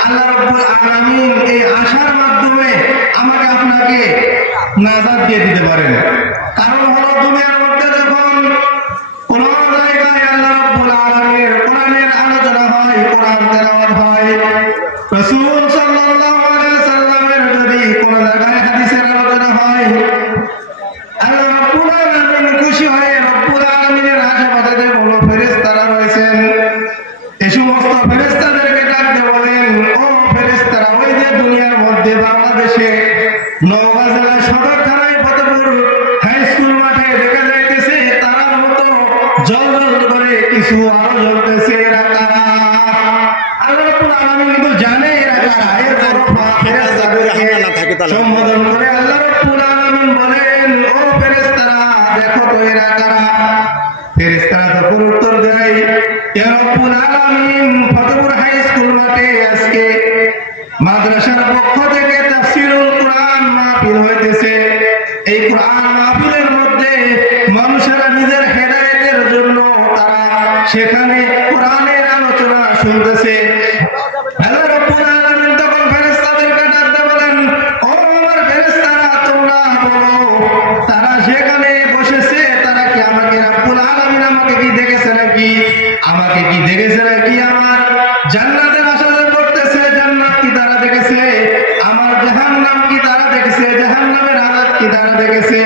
আল্লাহ রাব্বুল আলামিন এই আশার মাধ্যমে আমাকে আপনার নাজাত দিয়ে দিতে পারেন। কারণ হলো দুনিয়ার মধ্যে যখন কোন জায়গায় আল্লাহ রাব্বুল আলামিনের কোরআনের আলোচনা হয়, কোরআন তেলাওয়াত হয়, রাসূল সাল্লাল্লাহু আলাইহি সাল্লামের যদি কোন জায়গায় হাদিসের আলোচনা হয়, আল্লাহ রাব্বুল আলামিন খুশি হয়ে রাব্বুল আলামিনের আশেপাশে যে বড় ফেরেশতারা রয়েছেন এই সমস্ত ফেরেশতাদেরকে ডাকতে বলেন, ও ফেরেশতারা, ওই যে দুনিয়ার মধ্যে বাংলাদেশে নওগাঁ জেলার সদর থানায় ফতেপুর হাই স্কুল মাঠে দেখা যাইতেছে তারার মতো জল করে কিছু আলো জ্বলতেছে, এরা কারা? আল্লাহ রাব্বুল আলামিন কিন্তু জানে এরা কারা। এর ফেরেশতাদেরকে সম্বোধন করে আল্লাহ রাব্বুল আলামিন বলেন, ও ফেরেশতারা, দেখো তো এরা কারা? ফেরেশতারা তখন উত্তর দেয়, ইয়া রাব্বুল আলামিন, ফতেপুর হাই স্কুল মাঠে আজকে মাদ্রাসার পক্ষ থেকে তাফসীরুল কুরআন মাহফিল হইতেছে। এই কুরআন মাহফিলের মধ্যে মানুষেরা নিজের হেদায়েতের জন্য তারা সেখানে কোরআনের আলোচনা শুনতেছে। আল্লাহ রাব্বুল আলামিন তখন ফেরেশতাদেরকে ডাকতে বলেন, ও আমার ফেরেশতারা, তোমরা বলো তারা সেখানে বসেছে, তারা কি আমাকে রাব্বুল আলামিন আমাকে কি দেখেছে নাকি? আমাকে কি দেখেছে নাকি? আমার জান্নাতের আশা করতেছে, জান্নাত কি তারা দেখেছে? আমার জাহান্নাম কি তারা দেখেছে? জাহান্নামের আযাব কি তারা দেখেছে?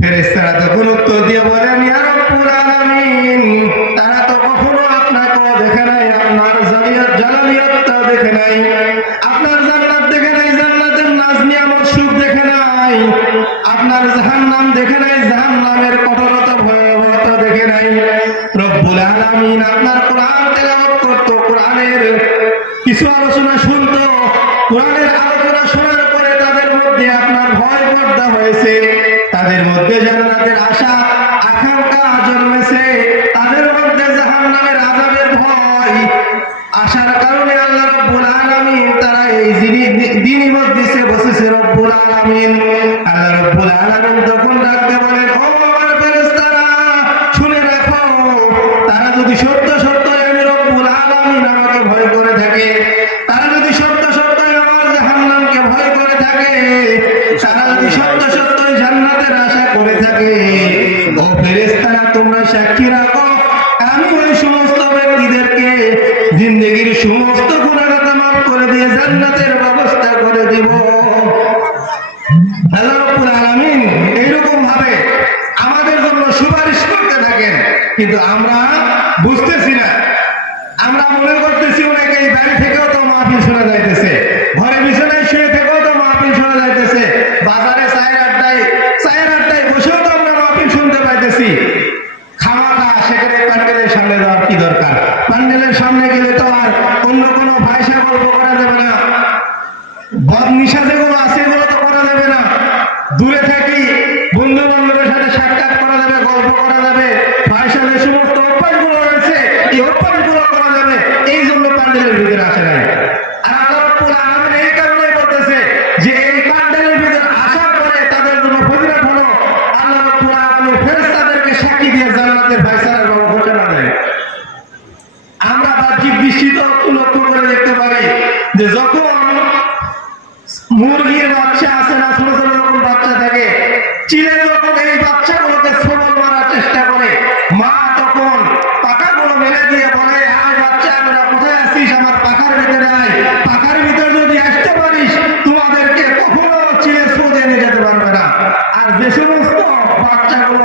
ফেরেশতারা তখন উত্তর দিয়ে বলেন, ইয়া রাব্বুল আলামিন, তারা তো কখনো আপনাকে দেখে নাই, আপনার জালালিয়াতটা দেখে নাই, আপনার জান্নাত দেখে নাই, জান্নাতের নাজ নিয়ামত সুখ দেখে নাই, আপনার জাহান্নাম দেখে নাই, জাহান্নামের কঠোরতা ভয়াবহতা দেখে নাই। রব্বুল আলামিন আপনার কোরআন তেলাওয়াত করতো, কোরআনের কিছু আলোচনা শুনতো, কোরআনের আলোচনা শোনার পরে তাদের মধ্যে আপনার ভয় পর্দা হয়েছে, তাদের মধ্যে জান্নাতের আশা আকাঙ্ক্ষা জন্মেছে, তাদের মধ্যে জাহান্নামের আযাবের ভয় আশার কারণে আল্লাহ রাব্বুল আলামিন তারা এই দ্বীনি মজলিসে বসেছে। রব্বুল আলামিন, আল্লাহ রাব্বুল আলামিন তখন ডাকতে বলেন, ও আমার ফেরেশতারা, শুনে রাখো, তারা যদি সত্য সত্যই আমি রব্বুল আলামিন আমাকে ভয় করে থাকে, তারা যদি সত্য সত্যই আমার জাহান্নামকে ভয় করে থাকে, তারা যদি সত্য সত্যই জান্নাতের আশা করে থাকে, ও ফেরেশতারা, তোমরা সাক্ষী রাখো, আমি ওই সমস্ত ব্যক্তিদেরকে জিন্দেগীর সমস্ত গুনাহ মাফ করে দিয়ে জান্নাতের ব্যবস্থা করে দিব। আল্লাহ রাব্বুল আলামিন এইরকম ভাবে আমাদের জন্য সুপারিশ করতে থাকেন, কিন্তু আমরা বুঝতেছি না। আমরা মনে করতেছি অনেকে এই বাড়ি থেকেও তো মাহফিল শোনা যাইতেছে, ঘরে বিছানায় শুয়ে থেকেও তো মাহফিল শোনা যাইতেছে, বাজারে চায়ের আড্ডায় বসেও তো আমরা মাহফিল শুনতে পাইতেছি। খামাখা সেখানে প্যান্ডেলের সামনে যাওয়ার কি দরকার? প্যান্ডেলের সামনে গেলে তো আর অন্য কোনো ভাষা গল্প করা যাবে না, বদ নিশা যেগুলো আছে এগুলো তো করা যাবে না। দূরে থাকি বন্ধু বান্ধবের সাথে সাক্ষাৎ করা যাবে, গল্প করা যাবে, ভাষার যে সমস্ত অভ্যাসগুলো রয়েছে এই অভ্যাসগুলো করা যাবে, এই জন্য প্যান্ডেলের ভিতরে আসে নাই। আর আল্লাহ রাব্বুল আলামিন এই কারণে বলতেছে যে এই প্যান্ডেলের ভিতরে আসার পরে তাদের জন্য ফজিলত হলো আল্লাহ রাব্বুল আলামিন ফেরেশতাদেরকে সাক্ষী দিয়ে জান্নাতের ফয়সালার ঘোষণা দেয়। আমরা বাহ্যিক দৃষ্টিতে লক্ষ্য করে দেখতে পারি যে যখন মুরগির বাচ্চা আছে না, ছোট ছোট যখন বাচ্চা থাকে, চিলে যখন এই বাচ্চাগুলোকে সবল মারার চেষ্টা করে, মা তখন পাখাগুলো মেলে দিয়ে বলে, আয় বাচ্চা, আমরা কোথায় আছিস? আমার পাখার ভিতরে আয়, পাখার ভিতরে যদি আসতে পারিস তোমাদেরকে কখনো চিলে ছুঁয়ে নিয়ে যেতে পারবে না। আর যে সমস্ত বাচ্চাগুলো